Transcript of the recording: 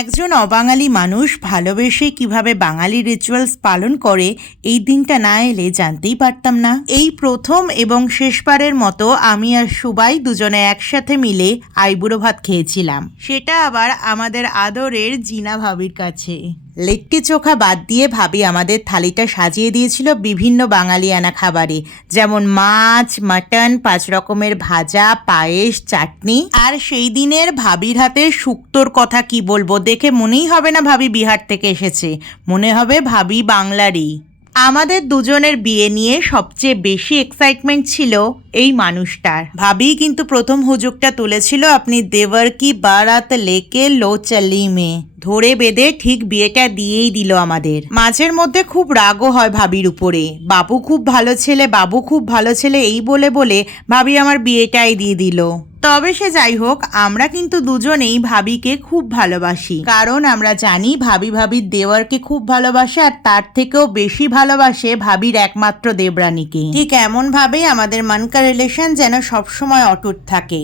একজন অবাঙালি মানুষ ভালোবেসে কিভাবে বাঙালি রিচুয়ালস পালন করে এই দিনটা না এলে জানতেই পারতাম না। এই প্রথম এবং শেষবারের মতো আমি আর সুবাই দুজনে একসাথে মিলে আইবুড়ো ভাত খেয়েছিলাম, সেটা আবার আমাদের আদরের জিনা ভাবির কাছে। লিট্টি চোখা বাদ দিয়ে ভাবি আমাদের থালিটা সাজিয়ে দিয়েছিল বিভিন্ন বাঙালিয়ানা খাবারে, যেমন মাছ, মাটন, 5 রকমের ভাজা, পায়েস, চাটনি। আর সেই দিনের ভাবির হাতের শুক্তোর কথা কি বলবো, দেখে মনেই হবে না ভাবি বিহার থেকে এসেছে, মনে হবে ভাবি বাংলারই। আমাদের দুজনের বিয়ে নিয়ে সবচেয়ে বেশি এক্সাইটমেন্ট ছিল এই মানুষটার। ভাবি কিন্তু প্রথম হুজুগটা তুলেছিল, আপনি দেওয়ার কি বারাত লেকে লো চলি মে, ধরে বেঁধে ঠিক বিয়েটা দিয়েই দিল আমাদের। মাঝের মধ্যে খুব রাগও হয় ভাবির উপরে, বাবু খুব ভালো ছেলে, বাবু খুব ভালো ছেলে এই বলে বলে ভাবি আমার বিয়েটাই দিয়ে দিল। তবে সে যাই হোক, আমরা কিন্তু দুজনেই ভাবিকে খুব ভালোবাসি, কারণ আমরা জানি ভাবি ভাবির দেওয়ারকে খুব ভালোবাসে, আর তার থেকেও বেশি ভালোবাসে ভাবির একমাত্র দেবরানীকে। ঠিক এমন ভাবেই আমাদের মনকা রিলেশন যেন সবসময় অটুট থাকে।